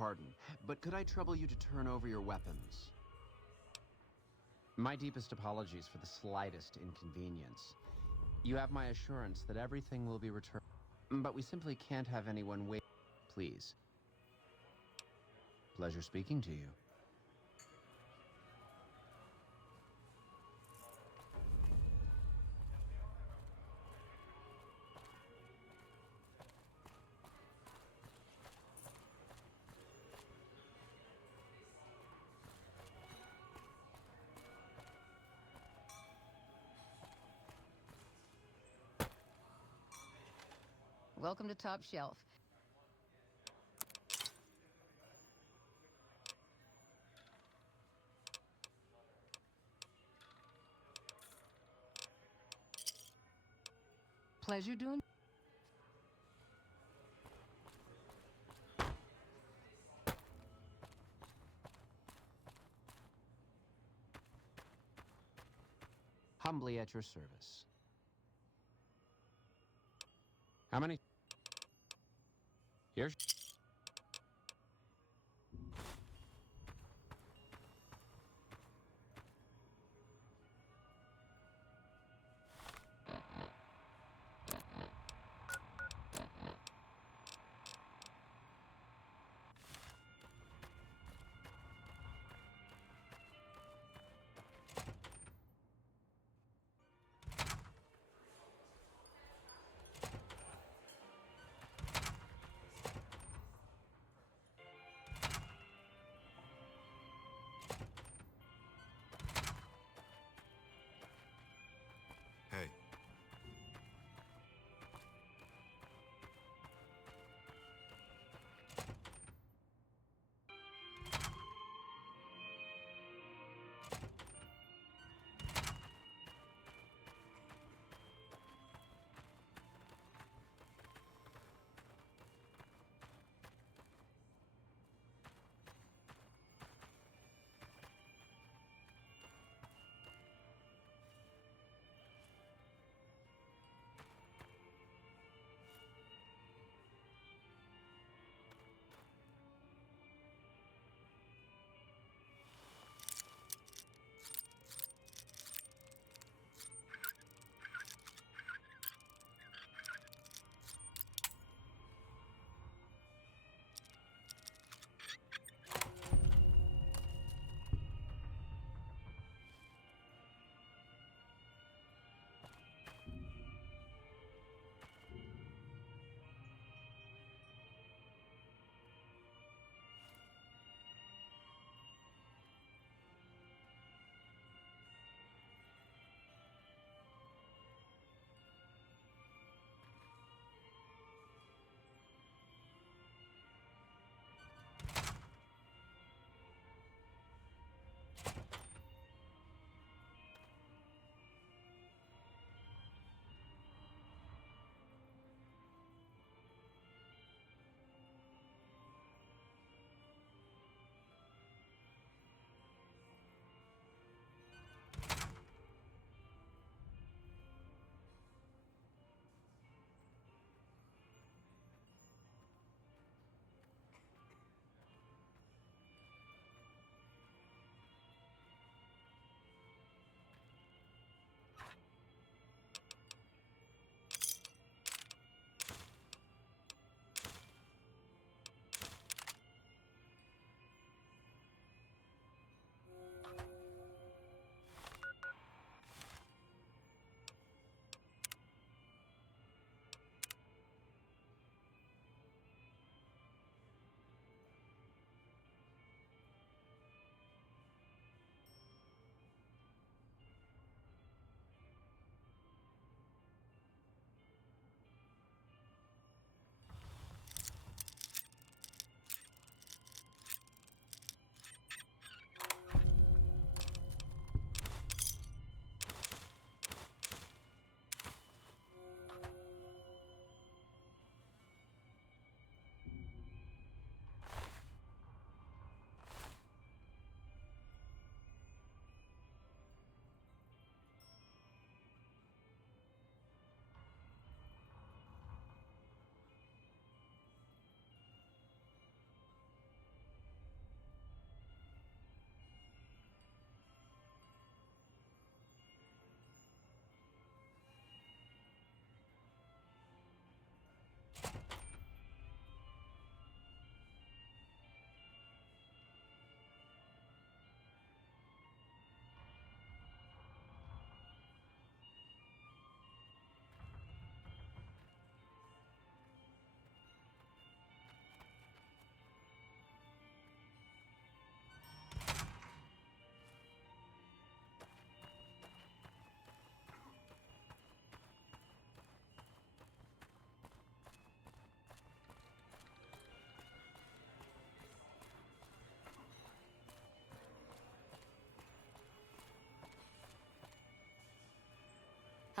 Pardon, but could I trouble you to turn over your weapons? My deepest apologies for the slightest inconvenience. You have my assurance that everything will be returned, but we simply can't have anyone wait. Please. Pleasure speaking to you. Welcome to Top Shelf. Pleasure doing. Humbly at your service. How many? Here.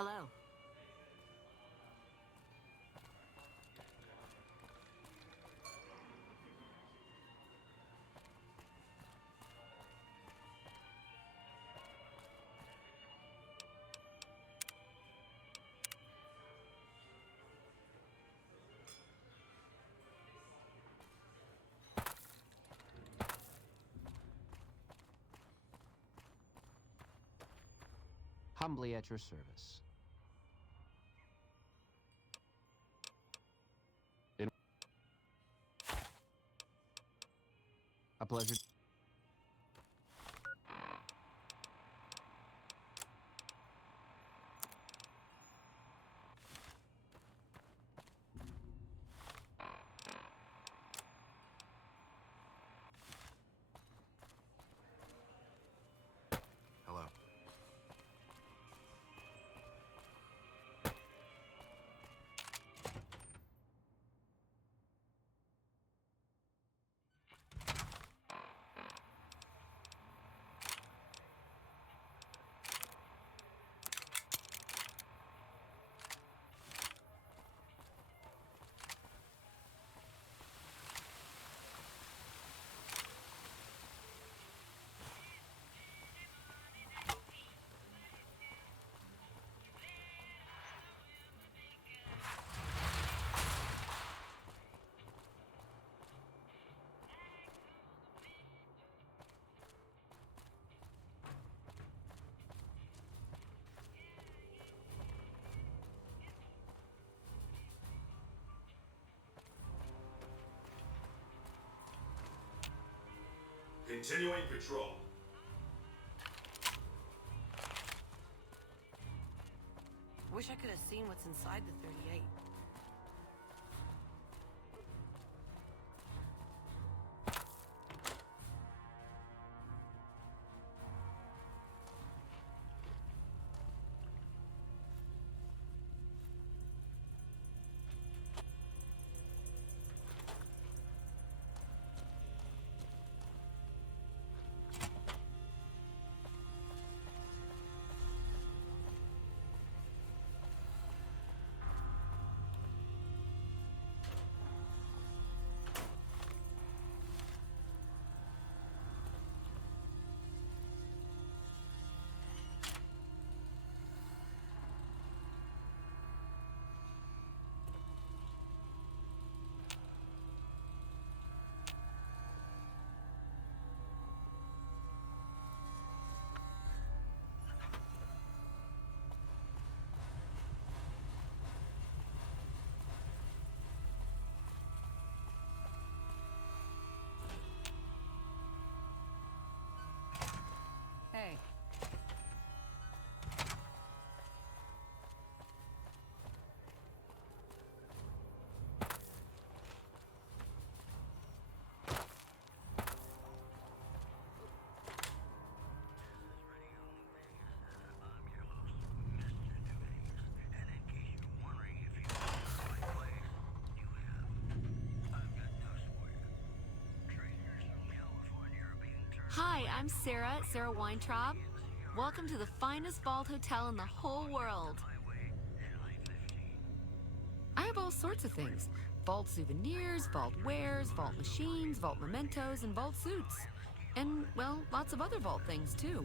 Hello. Humbly at your service. A pleasure. Hello. Continuing patrol. Wish I could have seen what's inside the 38. Hey. Hi, I'm Sarah Weintraub. Welcome to the finest vault hotel in the whole world. I have all sorts of things. Vault souvenirs, vault wares, vault machines, vault mementos, and vault suits. And, well, lots of other vault things, too.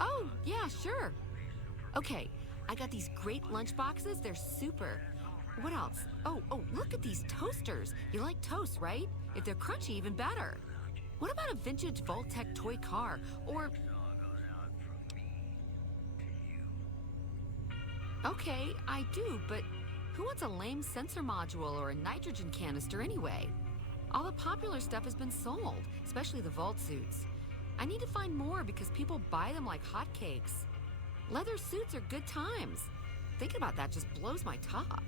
Oh, yeah, sure. Okay, I got these great lunch boxes. They're super. What else? Oh, look at these toasters. You like toast, right? If they're crunchy, even better. What about a vintage Vault-Tec toy car? Or... Okay, I do, but who wants a lame sensor module or a nitrogen canister anyway? All the popular stuff has been sold, especially the Vault suits. I need to find more because people buy them like hotcakes. Leather suits are good times. Thinking about that just blows my top.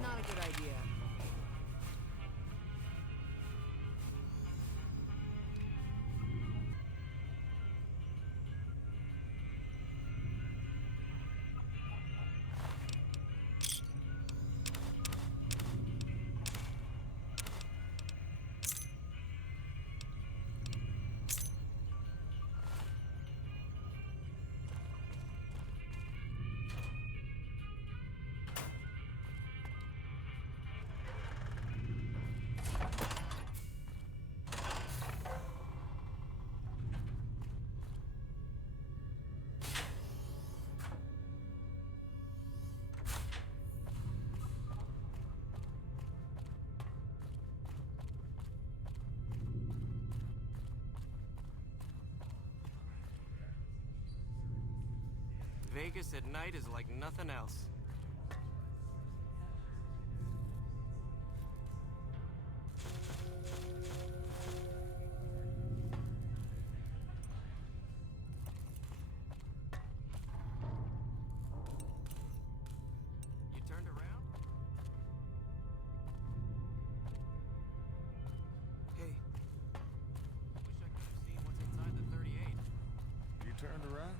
Not a good idea. Vegas at night is like nothing else. You turned around? Hey. Wish I could have seen what's inside the 38. You turned around?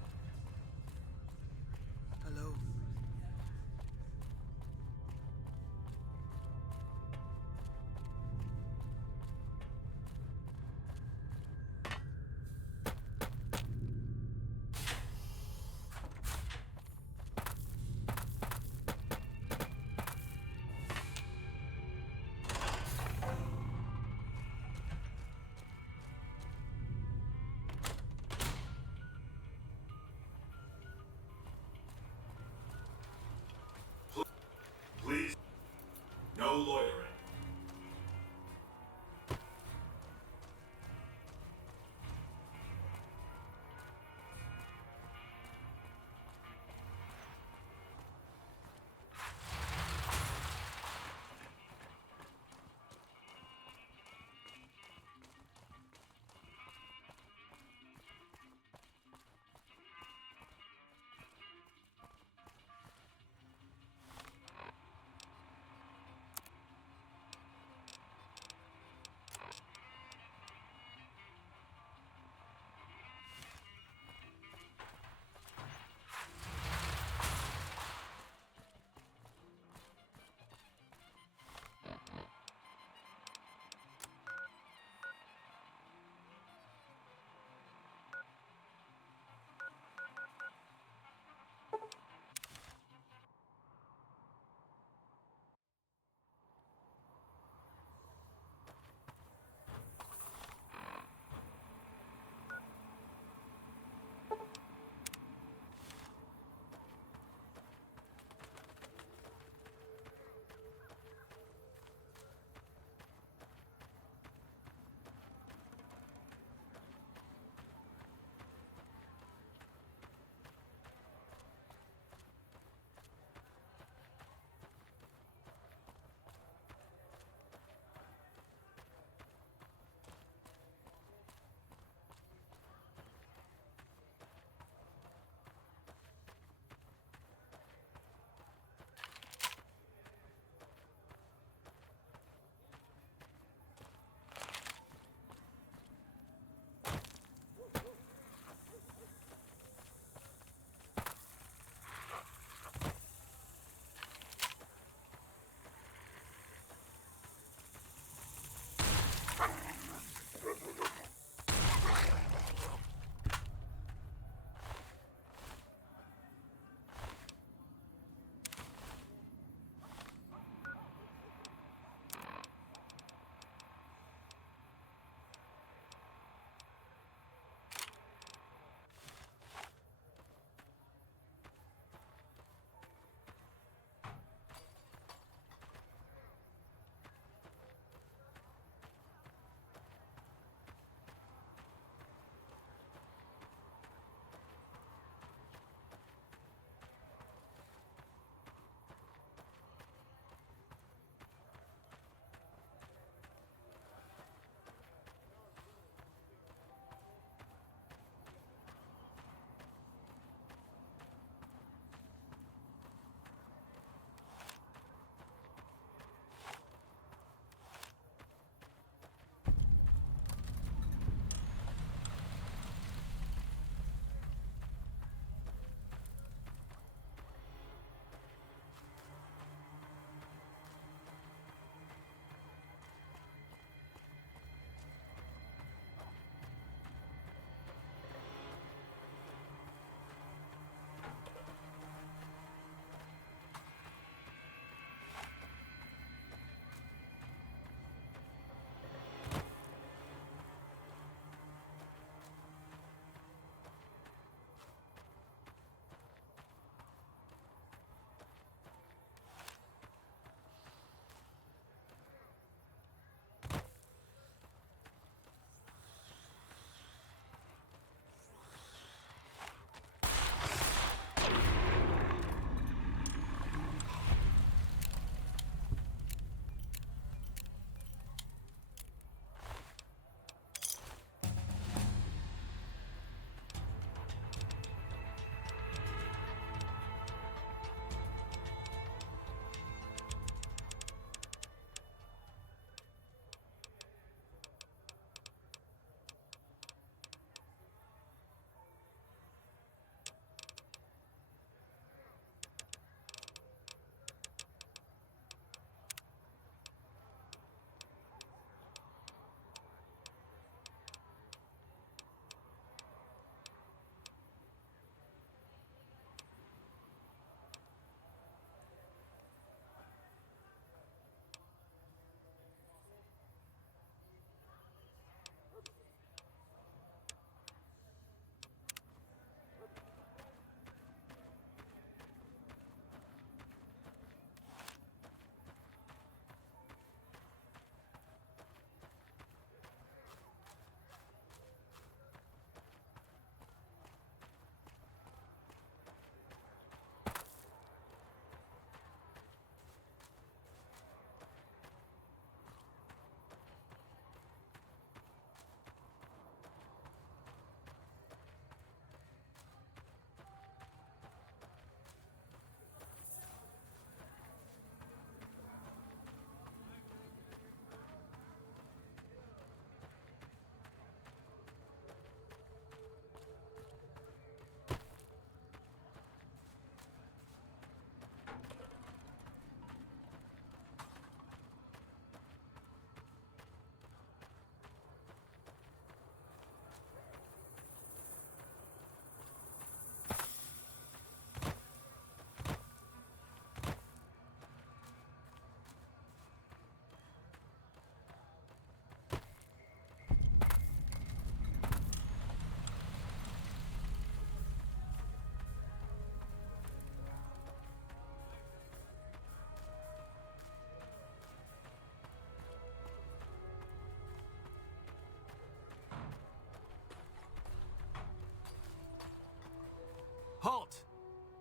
Hello.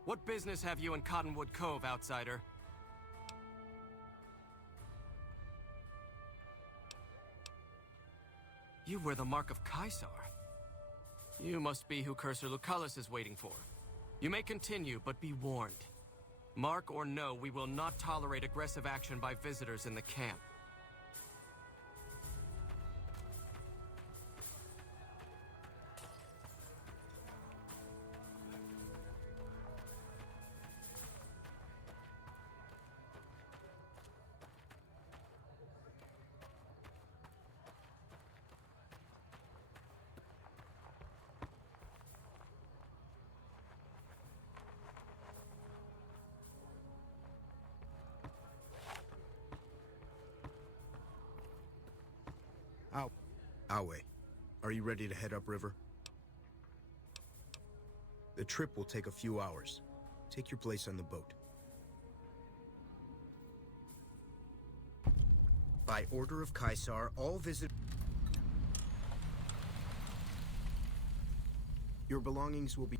What business have you in Cottonwood Cove, outsider? You wear the mark of Caesar. You must be who Cursor Lucullus is waiting for. You may continue, but be warned. Mark or no, we will not tolerate aggressive action by visitors in the camp. Awe, are you ready to head upriver? The trip will take a few hours. Take your place on the boat. By order of Caesar, all visit... Your belongings will be...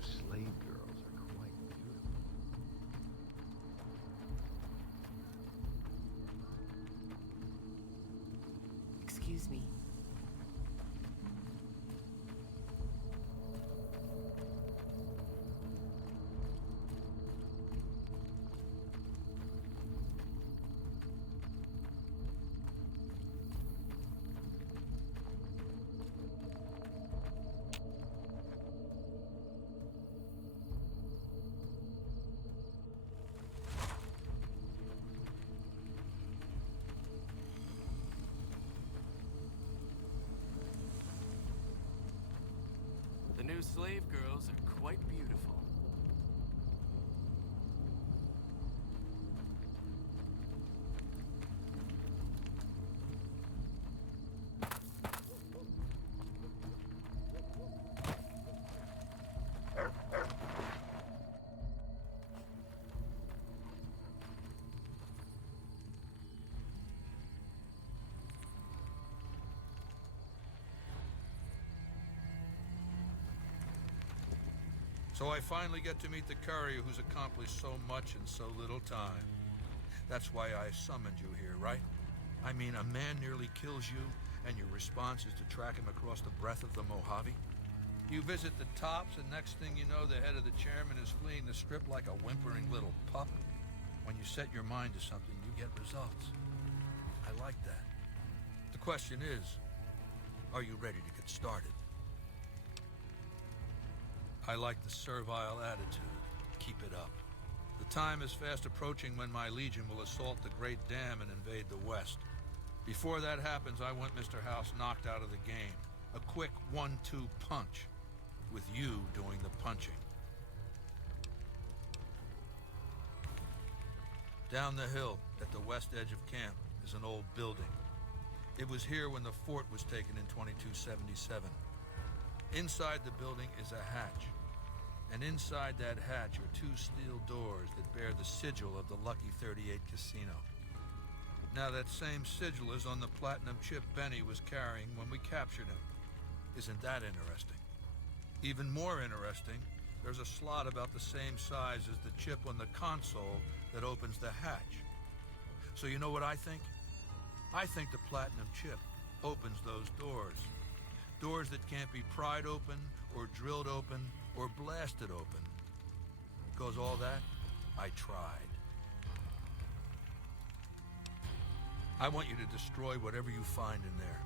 Slave girls are quite beautiful. Excuse me. The new slave girls are quite beautiful. So I finally get to meet the courier who's accomplished so much in so little time. That's why I summoned you here, right? I mean, a man nearly kills you, and your response is to track him across the breadth of the Mojave? You visit the tops, and next thing you know, the head of the chairman is fleeing the strip like a whimpering little pup. When you set your mind to something, you get results. I like that. The question is, are you ready to get started? I like the servile attitude. Keep it up. The time is fast approaching when my legion will assault the Great Dam and invade the West. Before that happens, I want Mr. House knocked out of the game. A quick 1-2 punch, with you doing the punching. Down the hill, at the west edge of camp, is an old building. It was here when the fort was taken in 2277. Inside the building is a hatch. And inside that hatch are 2 steel doors that bear the sigil of the Lucky 38 Casino. Now that same sigil is on the platinum chip Benny was carrying when we captured him. Isn't that interesting? Even more interesting, there's a slot about the same size as the chip on the console that opens the hatch. So you know what I think? I think the platinum chip opens those doors. Doors that can't be pried open, or drilled open, or blasted open. Because all that, I tried. I want you to destroy whatever you find in there.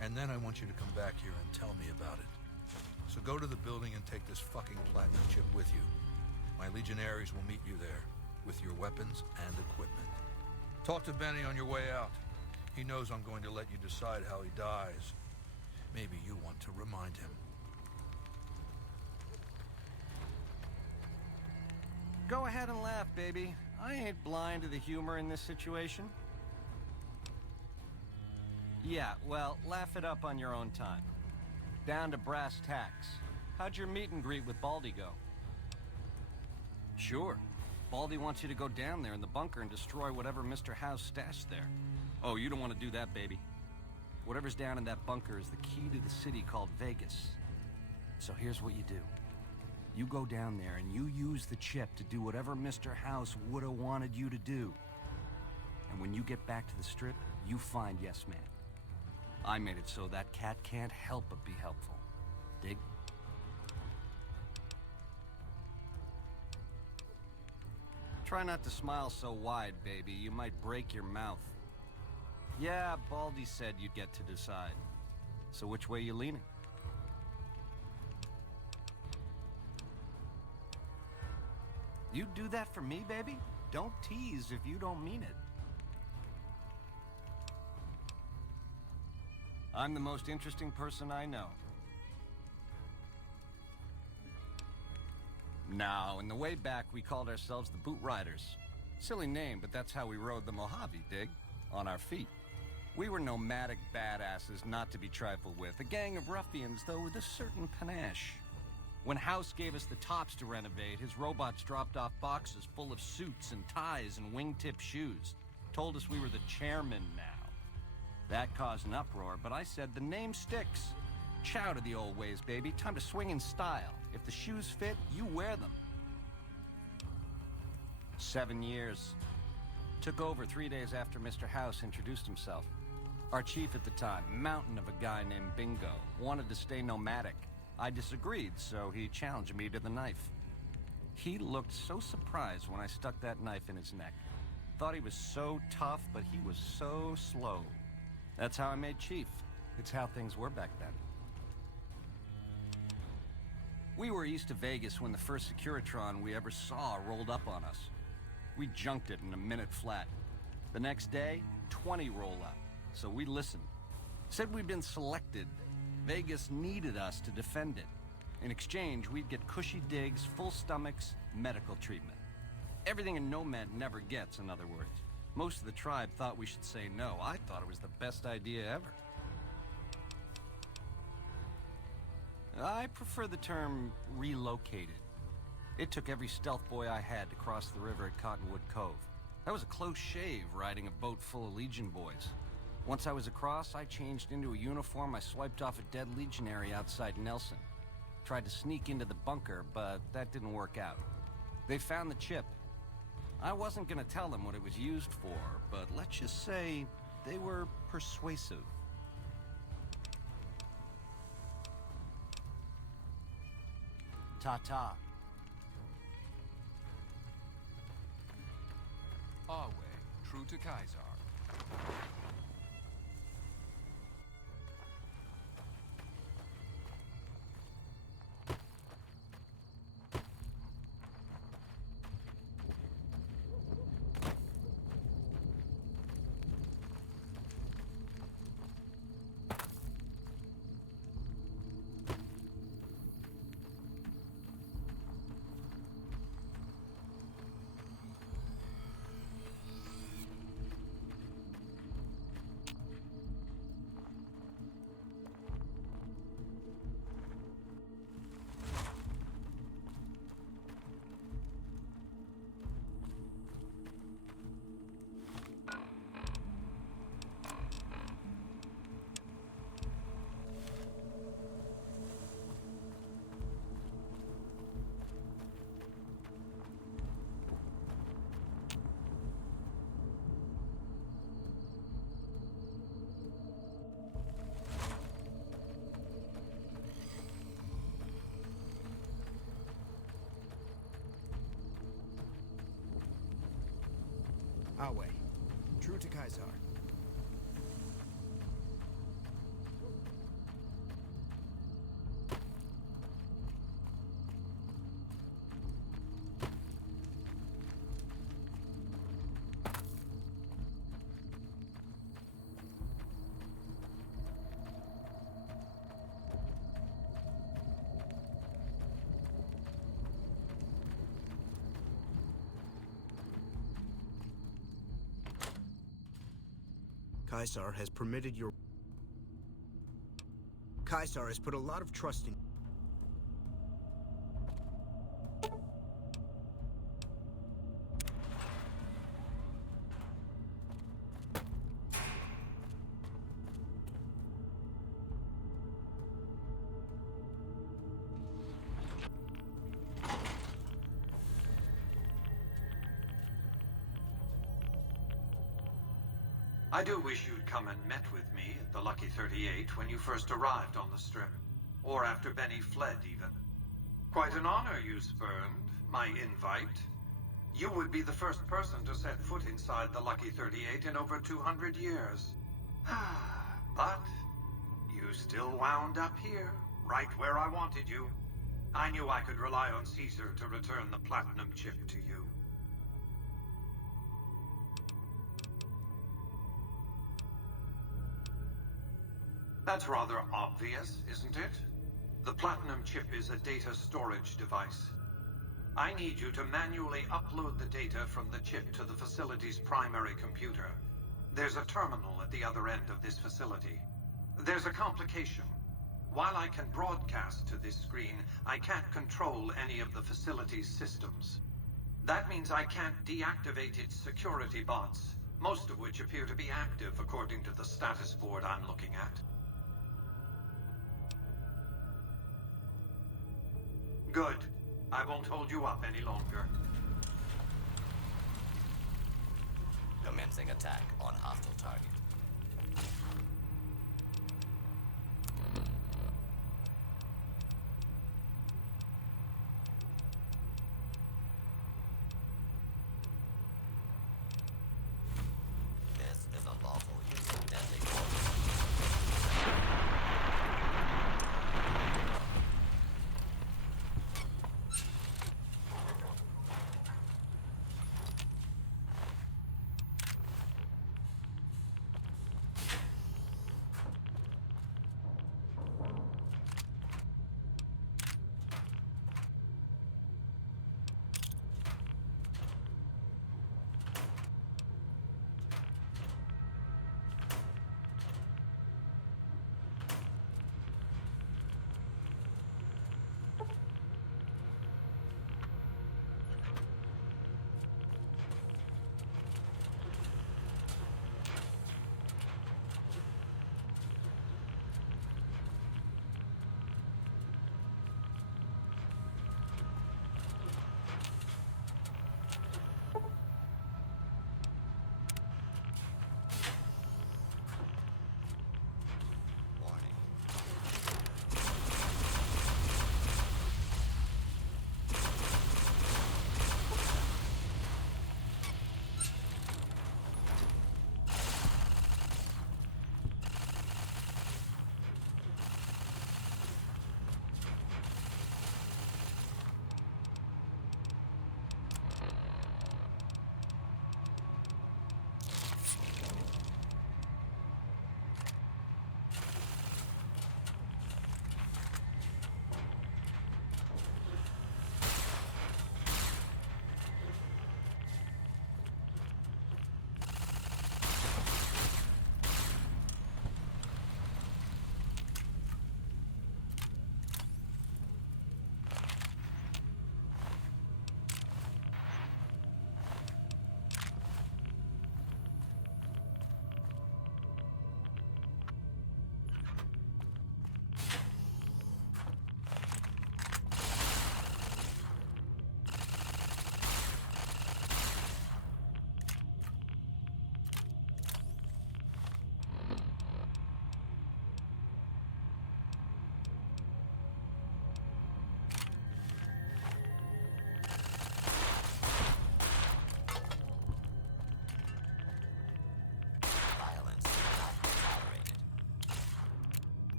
And then I want you to come back here and tell me about it. So go to the building and take this fucking platinum chip with you. My legionaries will meet you there, with your weapons and equipment. Talk to Benny on your way out. He knows I'm going to let you decide how he dies. Maybe you want to remind him. Go ahead and laugh, baby. I ain't blind to the humor in this situation. Yeah, well, laugh it up on your own time. Down to brass tacks. How'd your meet and greet with Baldy go? Sure. Baldy wants you to go down there in the bunker and destroy whatever Mr. House stashed there. Oh, you don't want to do that, baby. Whatever's down in that bunker is the key to the city called Vegas. So here's what you do. You go down there and you use the chip to do whatever Mr. House would have wanted you to do. And when you get back to the Strip, you find Yes Man. I made it so that cat can't help but be helpful. Dig? Try not to smile so wide, baby. You might break your mouth. Yeah, Baldy said you'd get to decide. So which way you leaning? You'd do that for me, baby? Don't tease if you don't mean it. I'm the most interesting person I know. Now, in the way back, we called ourselves the Boot Riders. Silly name, but that's how we rode the Mojave, dig? On our feet. We were nomadic badasses not to be trifled with. A gang of ruffians, though, with a certain panache. When House gave us the tops to renovate, his robots dropped off boxes full of suits and ties and wingtip shoes. Told us we were the chairman now. That caused an uproar, but I said the name sticks. Chow to the old ways, baby. Time to swing in style. If the shoes fit, you wear them. 7 years. Took over 3 days after Mr. House introduced himself. Our chief at the time, mountain of a guy named Bingo, wanted to stay nomadic. I disagreed, so he challenged me to the knife. He looked so surprised when I stuck that knife in his neck. Thought he was so tough, but he was so slow. That's how I made chief. It's how things were back then. We were east of Vegas when the first Securitron we ever saw rolled up on us. We junked it in a minute flat. The next day, 20 roll up. So we listened. Said we'd been selected. Vegas needed us to defend it. In exchange, we'd get cushy digs, full stomachs, medical treatment. Everything a nomad never gets, in other words. Most of the tribe thought we should say no. I thought it was the best idea ever. I prefer the term relocated. It took every stealth boy I had to cross the river at Cottonwood Cove. That was a close shave riding a boat full of Legion boys. Once I was across, I changed into a uniform I swiped off a dead legionary outside Nelson. Tried to sneak into the bunker, but that didn't work out. They found the chip. I wasn't gonna tell them what it was used for, but let's just say they were persuasive. Ta-ta. Our way, true to Kaiser. Our way. True to Kaiser. Kaiser has permitted your Caesar has put a lot of trust in... I do wish you'd come and met with me at the Lucky 38 when you first arrived on the Strip. Or after Benny fled, even. Quite an honor you spurned, my invite. You would be the first person to set foot inside the Lucky 38 in over 200 years. But you still wound up here, right where I wanted you. I knew I could rely on Caesar to return the platinum chip to you. That's rather obvious, isn't it? The platinum chip is a data storage device. I need you to manually upload the data from the chip to the facility's primary computer. There's a terminal at the other end of this facility. There's a complication. While I can broadcast to this screen, I can't control any of the facility's systems. That means I can't deactivate its security bots, most of which appear to be active according to the status board I'm looking at. Good. I won't hold you up any longer. Commencing attack on hostile target. This is a lawful use of deadly force.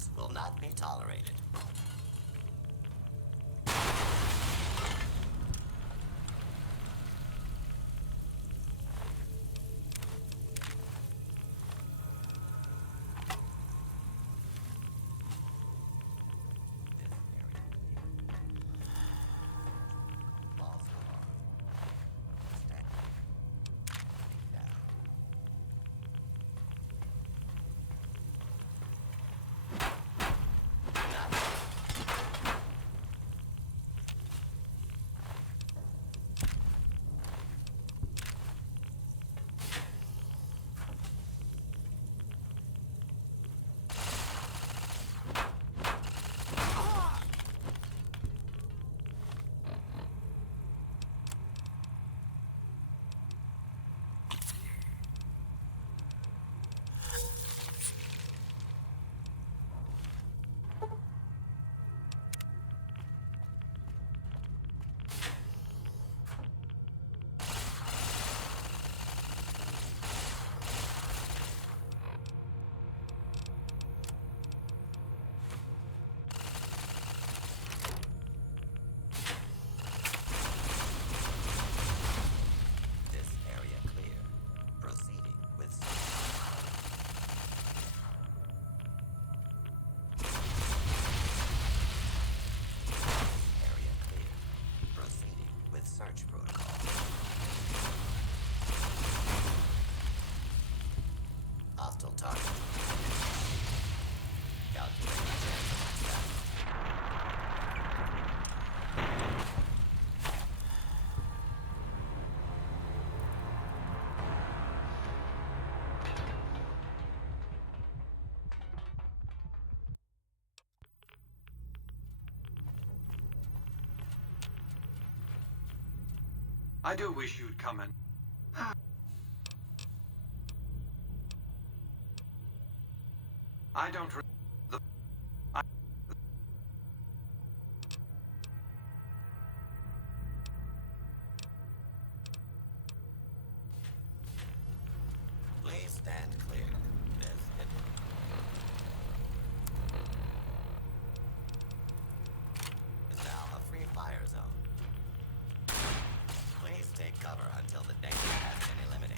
actions will not be tolerated. Hostile target. Calculate the chance of success. I do wish you'd come in. I don't. Please stand clear. This is now a free fire zone. Please take cover until the danger has been eliminated.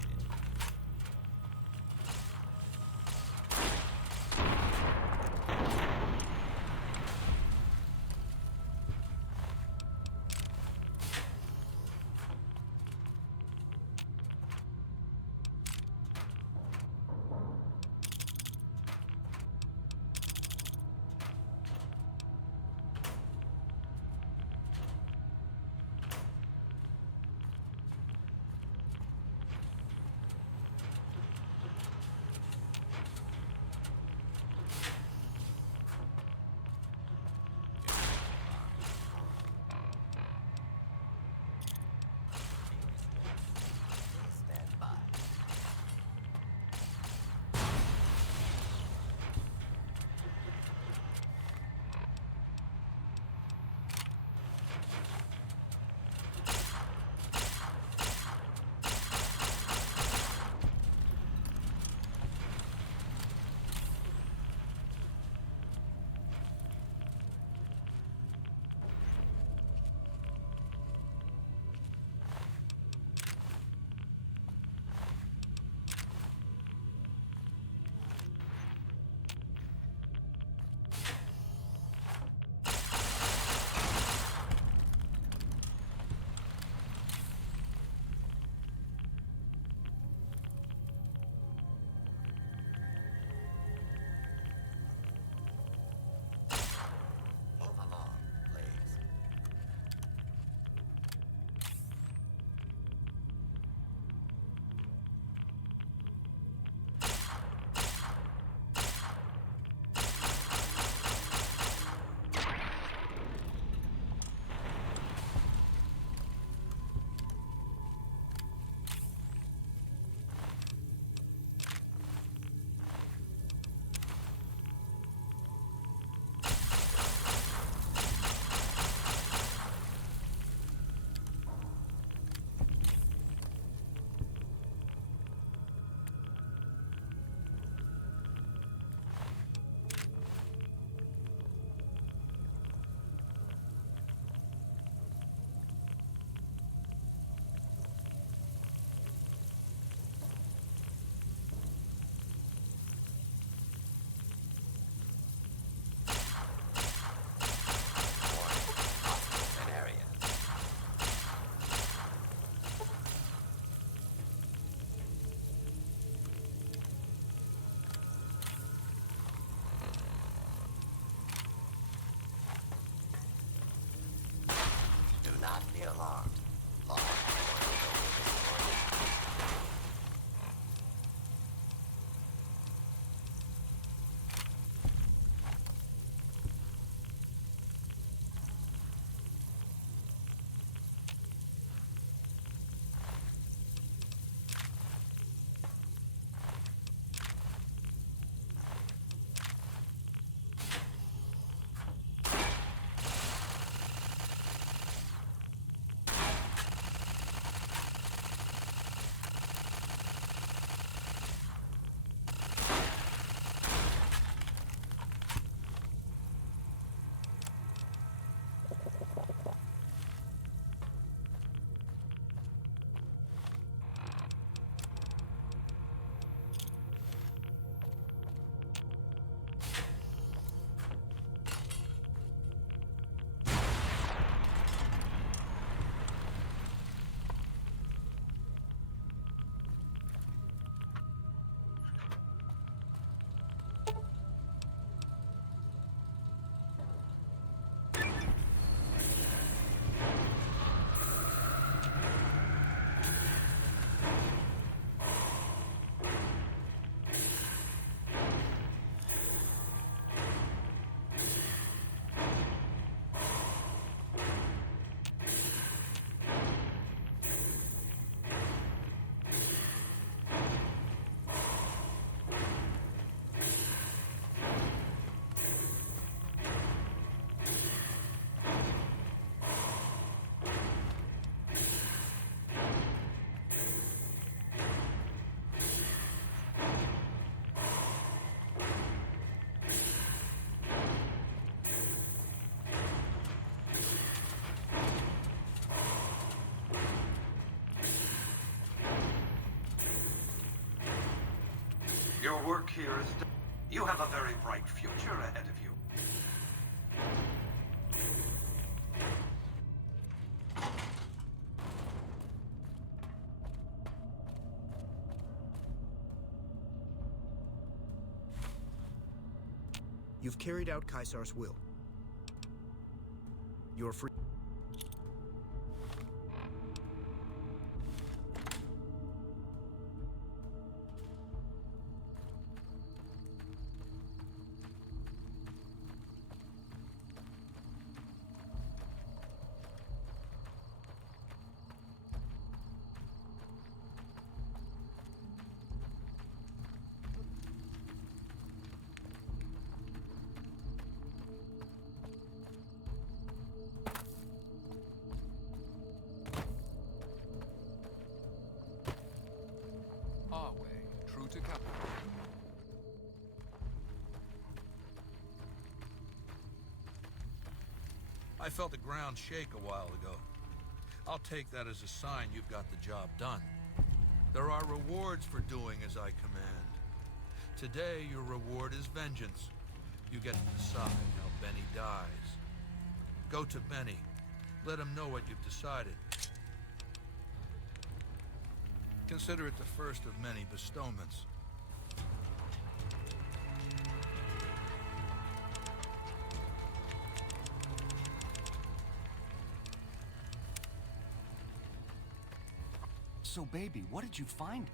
work here is done. You have a very bright future ahead of you. You've carried out Caesar's will. You're free. Our way, true to cover. I felt the ground shake a while ago. I'll take that as a sign you've got the job done. There are rewards for doing as I command. Today, your reward is vengeance. You get to decide how Benny dies. Go to Benny. Let him know what you've decided. Consider it the first of many bestowments. So, baby, what did you find?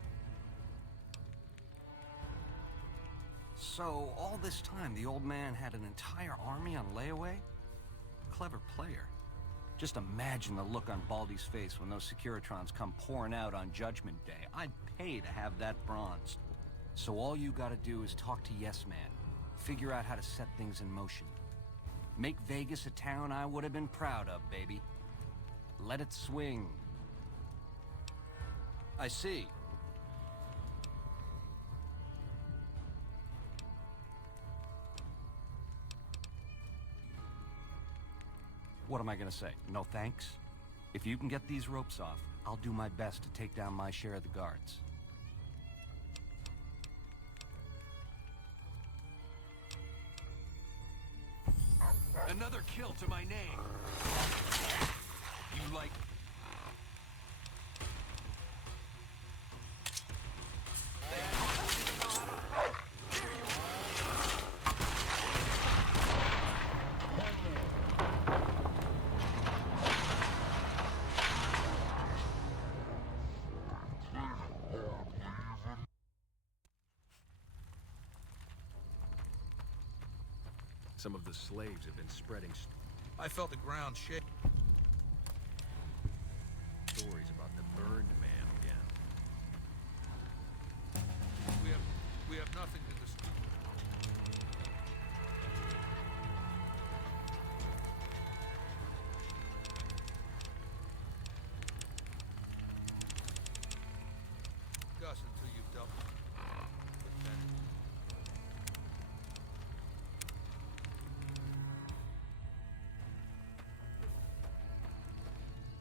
So, all this time, the old man had an entire army on layaway? Clever player. Just imagine the look on Baldy's face when those Securitrons come pouring out on Judgment Day. I'd pay to have that bronzed. So all you gotta do is talk to Yes Man. Figure out how to set things in motion. Make Vegas a town I would have been proud of, baby. Let it swing. I see. What am I gonna say? No thanks? If you can get these ropes off, I'll do my best to take down my share of the guards. Another kill to my name. You like... Some of the slaves have been spreading I felt the ground shake. stories about the burned man again. We have nothing to discuss. Until you've dealt with Benny.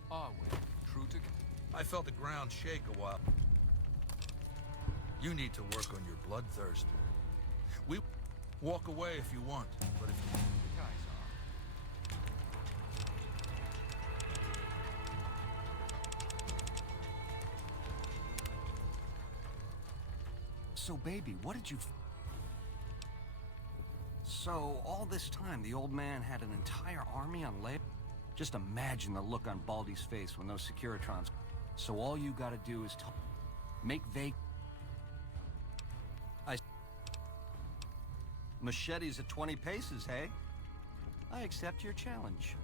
Our way, true to... I felt the ground shake a while. You need to work on your bloodthirst. We walk away if you want, but if you... So, baby, what did you... So, all this time, the old man had an entire army on lay... Just imagine the look on Baldy's face when those Securitrons... So all you gotta do is talk... Make Machetes at 20 paces, hey? I accept your challenge.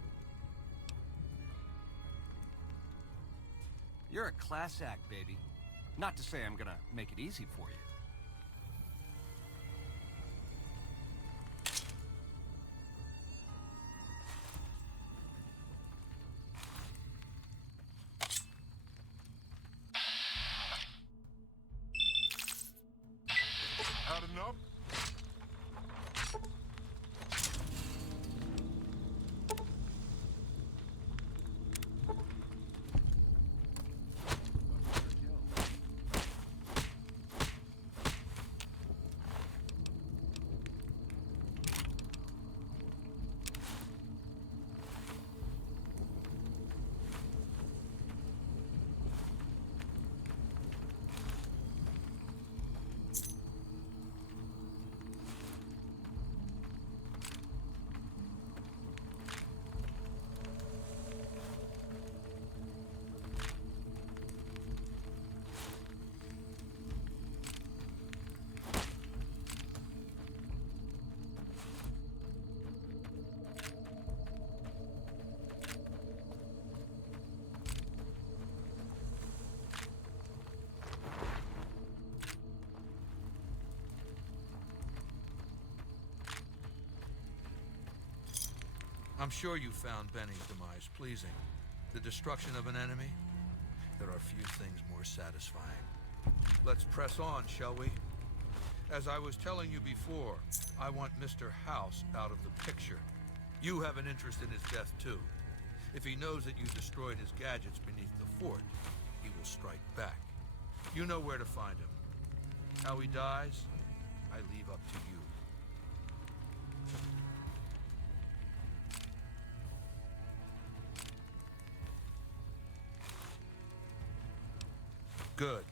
You're a class act, baby. Not to say I'm gonna make it easy for you. Had enough? I'm sure you found Benny's demise pleasing. The destruction of an enemy? There are few things more satisfying. Let's press on, shall we? As I was telling you before, I want Mr. House out of the picture. You have an interest in his death, too. If he knows that you destroyed his gadgets beneath the fort, he will strike back. You know where to find him. How he dies, I leave up to you. Good.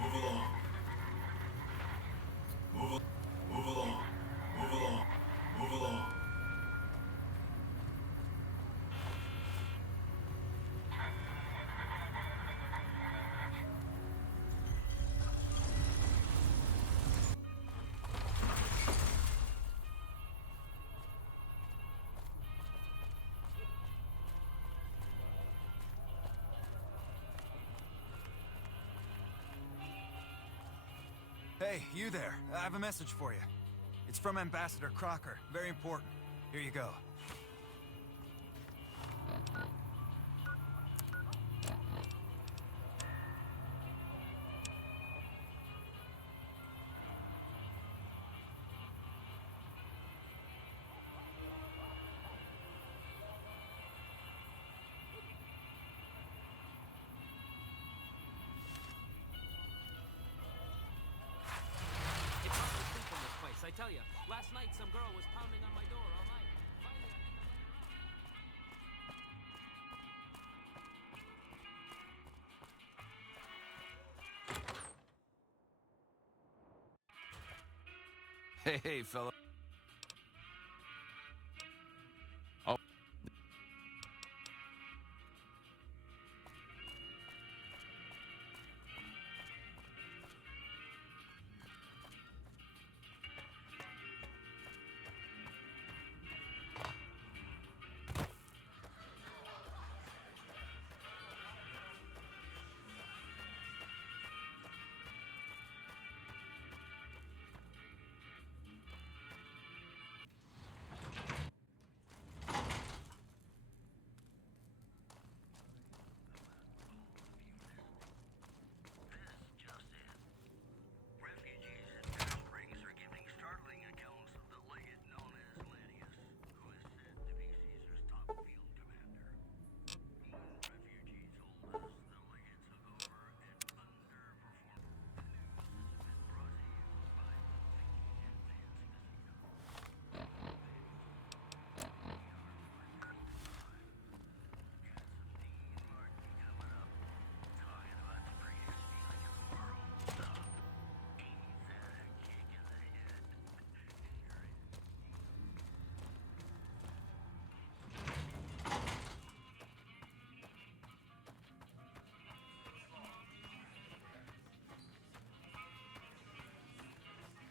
Move along. Move along. Move along. Move along. Hey, you there. I have a message for you. It's from Ambassador Crocker. Very important. Here you go. I tell you, last night some girl was pounding on my door all night. Finally, I think Hey, fella.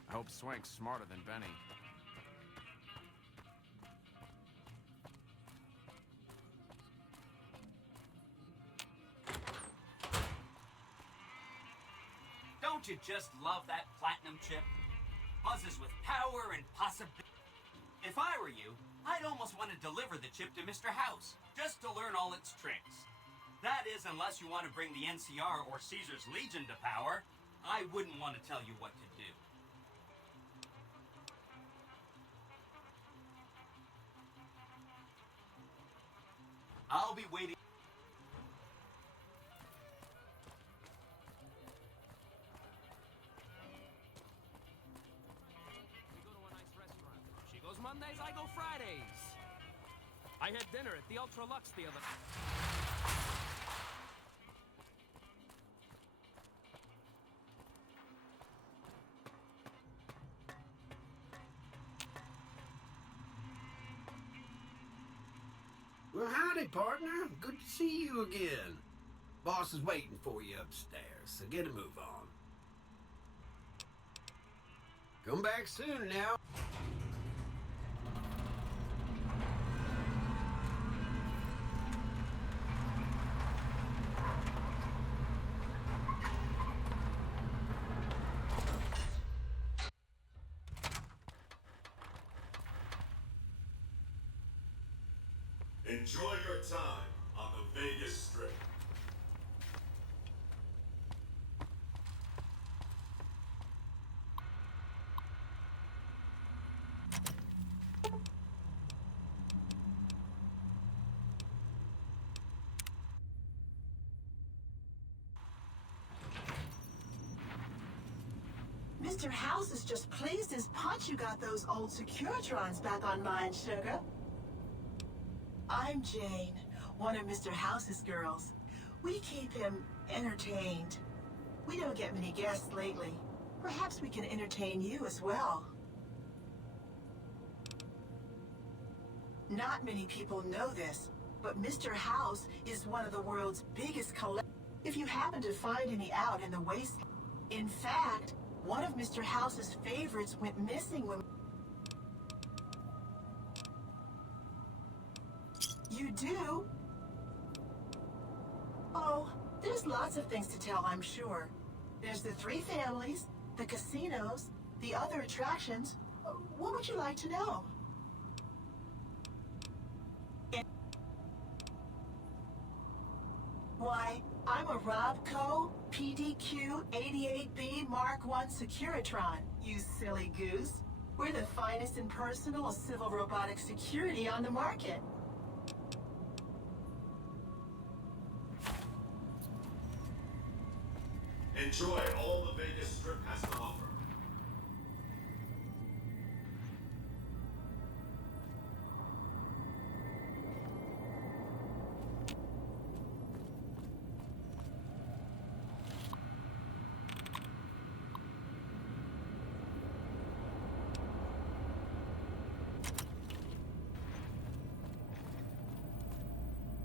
I hope Swank's smarter than Benny. Don't Don't you just love that platinum chip? Buzzes with power and possibility. If I were you, I'd almost want to deliver the chip to Mr. House, just to learn all its tricks. That is, unless you want to bring the NCR or Caesar's Legion to power. I wouldn't want to tell you what to do. I'll be waiting. We go to a nice restaurant. She goes Mondays, I go Fridays. I had dinner at the Ultra Lux the other night. Well, howdy, partner. Good to see you again. Boss is waiting for you upstairs, so get a move on. Come back soon now. Enjoy your time on the Vegas Strip. Mr. House is just pleased as punch you got those old Securitrons back online, sugar. I'm Jane, one of Mr. House's girls. We keep him entertained. We don't get many guests lately. Perhaps we can entertain you as well. Not many people know this, but Mr. House is one of the world's biggest collectors. If you happen to find any out in the waste... In fact, one of Mr. House's favorites went missing when... You do? Oh, there's lots of things to tell, I'm sure. There's the 3 families, the casinos, the other attractions. What would you like to know? Why, I'm a Robco PDQ 88B Mark I Securitron, you silly goose. We're the finest in personal civil robotic security on the market. Enjoy all the Vegas Strip has to offer.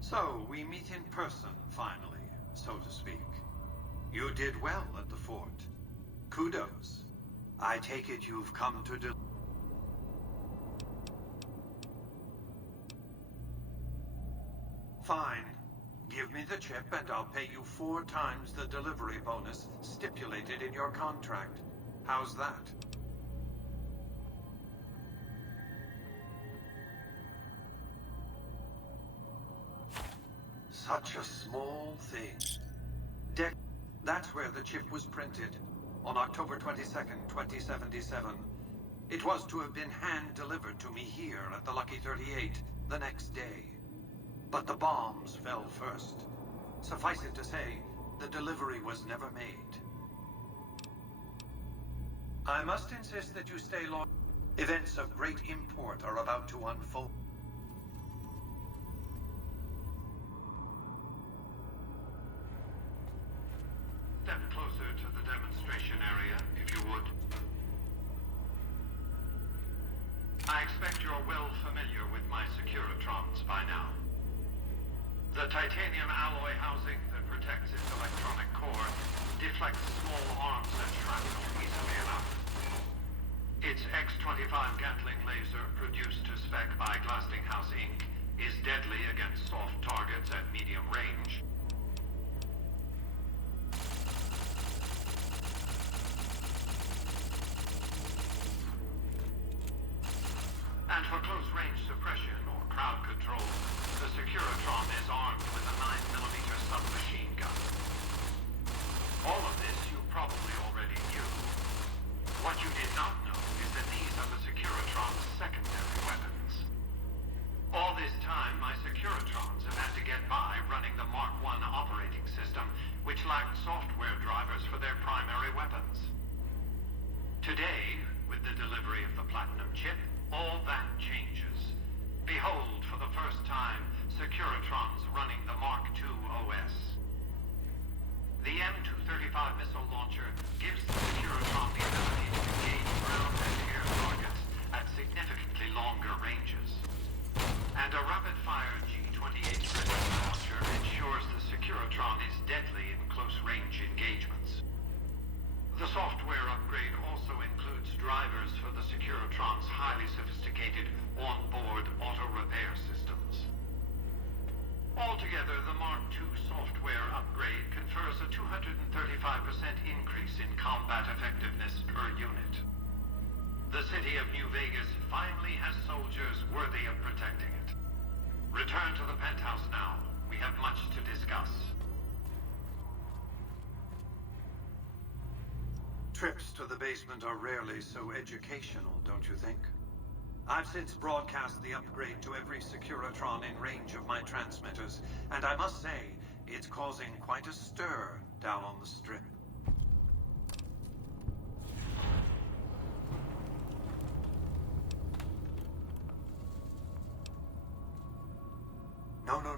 So, we meet in person, finally, so to speak. You did well at the fort. Kudos. I take it you've come to Fine. Give me the chip and I'll pay you 4 times the delivery bonus stipulated in your contract. How's that? Such a small thing. That's where the chip was printed, on October 22nd, 2077. It was to have been hand-delivered to me here at the Lucky 38 the next day. But the bombs fell first. Suffice it to say, the delivery was never made. I must insist that you stay long. Events of great import are about to unfold. Step closer to the demonstration area, if you would. I expect you're well familiar with my Securitrons by now. The titanium alloy housing that protects its electronic core deflects small arms and shrapnel easily enough. Its X-25 Gatling laser, produced to spec by Glastinghouse Inc., is deadly against soft targets at medium range. time, my Securitrons have had to get by running the Mark I operating system, which lacked software drivers for their primary weapons. Today, with the delivery of the Platinum chip, all that changes. Behold, for the first time, Securitrons running the Mark II OS. The M235 missile launcher gives the Securitron the ability to engage ground and air targets at significantly longer ranges. And a rapid-fire G-28 Griffin launcher ensures the Securitron is deadly in close-range engagements. The software upgrade also includes drivers for the Securitron's highly sophisticated on-board auto-repair systems. Altogether, the Mark II software upgrade confers a 235% increase in combat effectiveness per unit. The city of New Vegas finally has soldiers worthy of protecting it. Return to the penthouse now. We have much to discuss. Trips to the basement are rarely so educational, don't you think? I've since broadcast the upgrade to every Securitron in range of my transmitters, and I must say, it's causing quite a stir down on the Strip.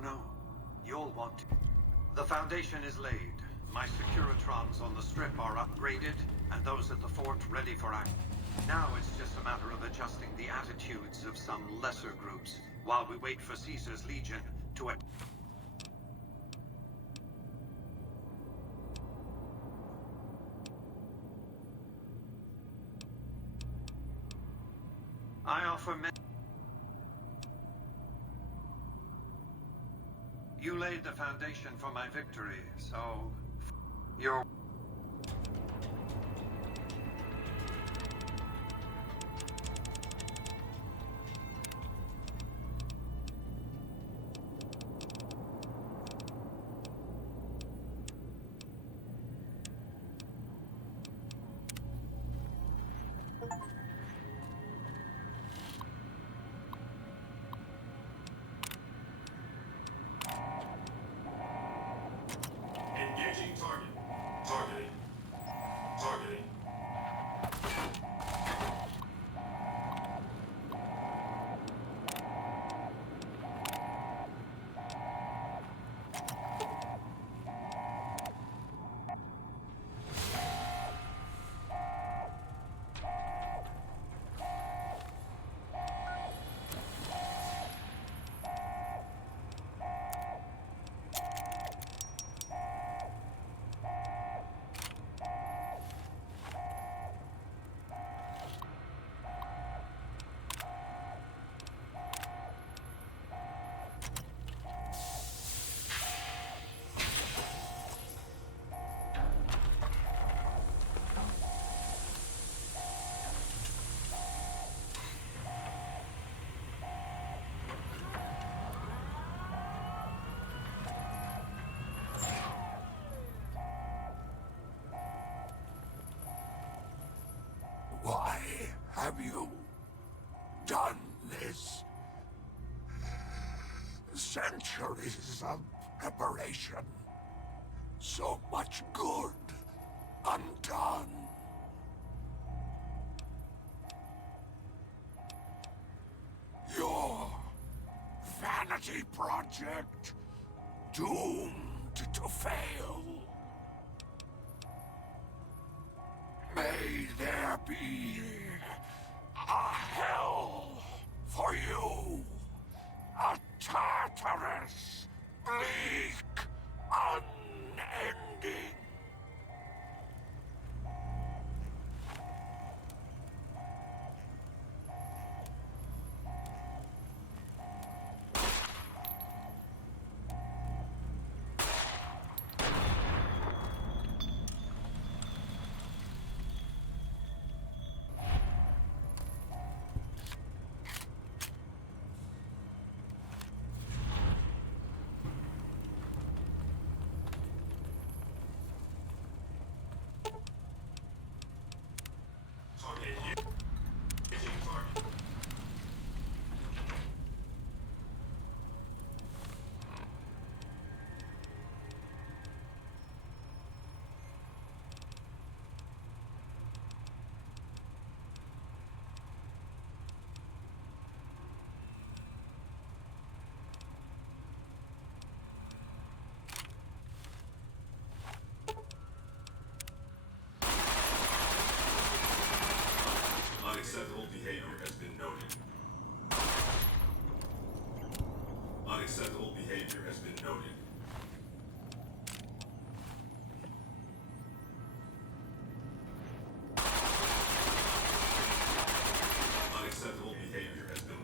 No. You'll want to. The foundation is laid. My Securitrons on the Strip are upgraded, and those at the fort ready for action. Now it's just a matter of adjusting the attitudes of some lesser groups, while we wait for Caesar's Legion to I offer You laid the foundation for my victory, so you're... Engaging target. Targeting. Targeting. Why have you done this? Centuries of preparation. So much good undone. Your vanity project doomed to fail. May there be a hell for you, a Tartarus, bleak, unending. Unacceptable behavior has been noted. Unacceptable behavior has been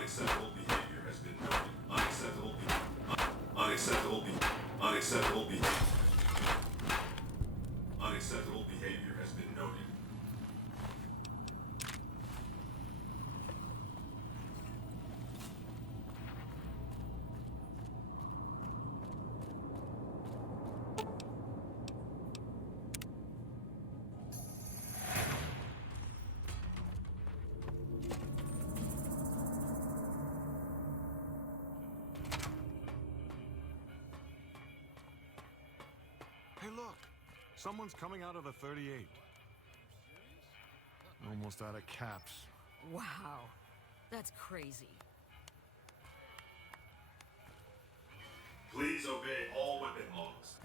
Unacceptable behavior has been noted. Unacceptable behavior. Unacceptable behavior has been noted. Hey, look! Someone's coming out of a 38. Almost out of caps. Wow. That's crazy. Please obey all weapon laws.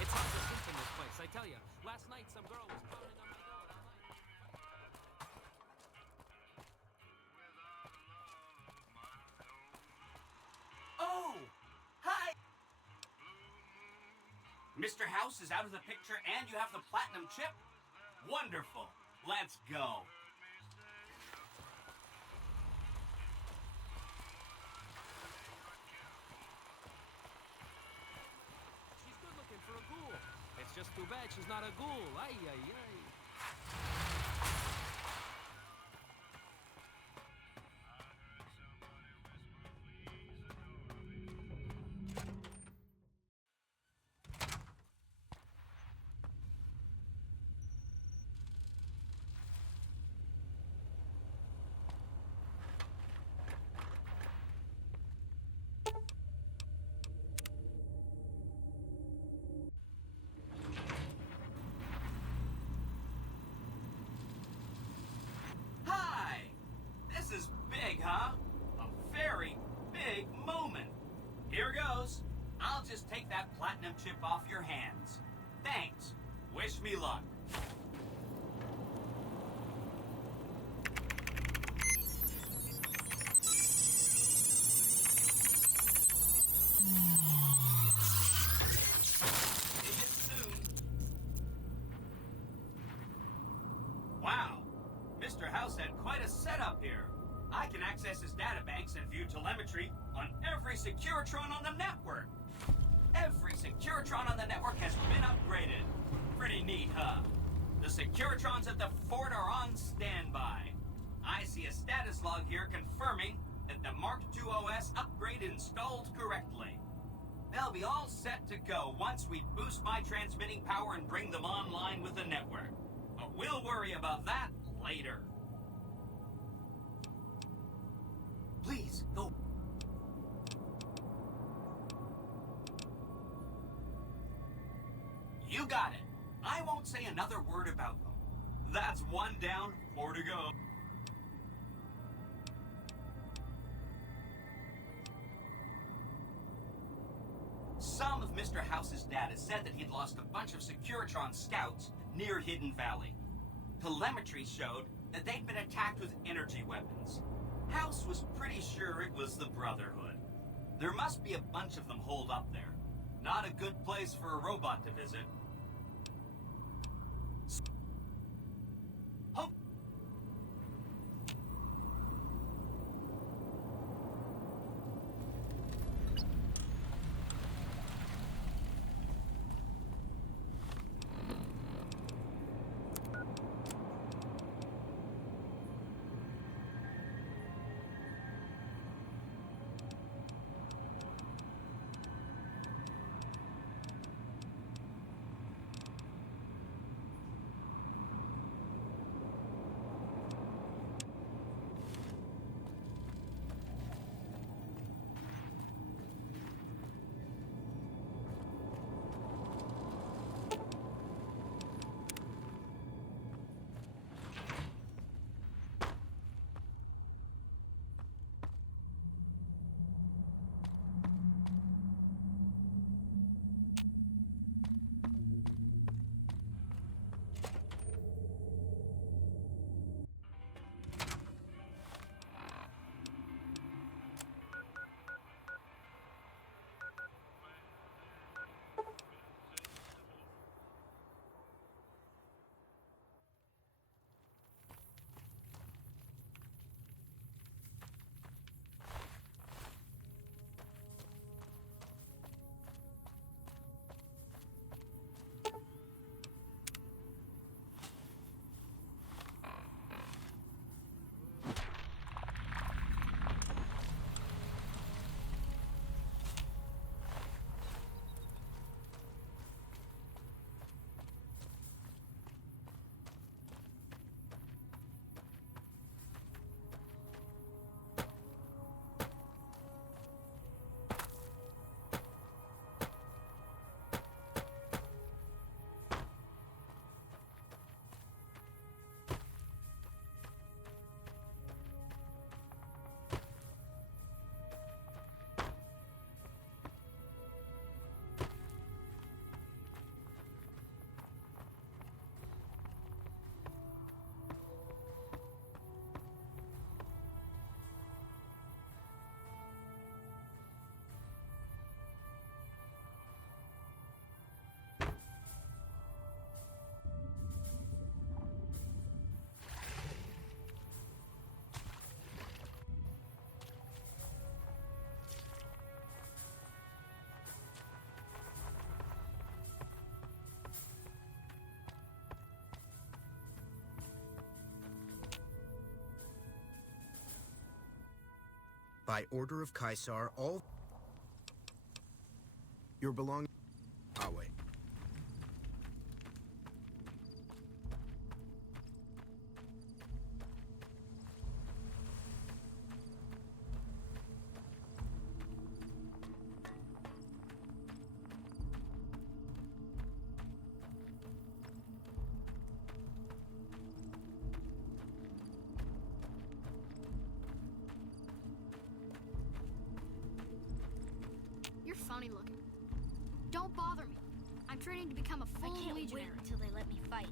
It's hard to sleep in this place, I tell you. Last night, some girl was pounding on my door all night. Oh! Hi! Mr. House is out of the picture and you have the platinum chip? Wonderful. Let's go. She's good looking for a ghoul. It's just too bad she's not a ghoul. Ay, ay, ay. Hi! This is big, huh? A very big moment. Here goes. I'll just take that platinum chip off your hands. Thanks. Wish me luck. See you soon. Wow. Mr. House had quite a setup here. I can access his databanks and view telemetry on every Securitron on the network. Every Securitron on the network has been upgraded. Pretty neat, huh? The Securitrons at the fort are on standby. I see a status log here confirming that the Mark II OS upgrade installed correctly. They'll be all set to go once we boost my transmitting power and bring them online with the network. But we'll worry about that later. Please, go. You got it. I won't say another word about them. That's one down, 4 to go. Some of Mr. House's data said that he'd lost a bunch of Securitron scouts near Hidden Valley. Telemetry showed that they'd been attacked with energy weapons. House was pretty sure it was the Brotherhood. There must be a bunch of them holed up there. Not a good place for a robot to visit. Hope. By order of Caesar, all your belongings Yahweh. You're funny looking. Don't bother me. I'm training to become a full I can't legionary. wait until they let me fight.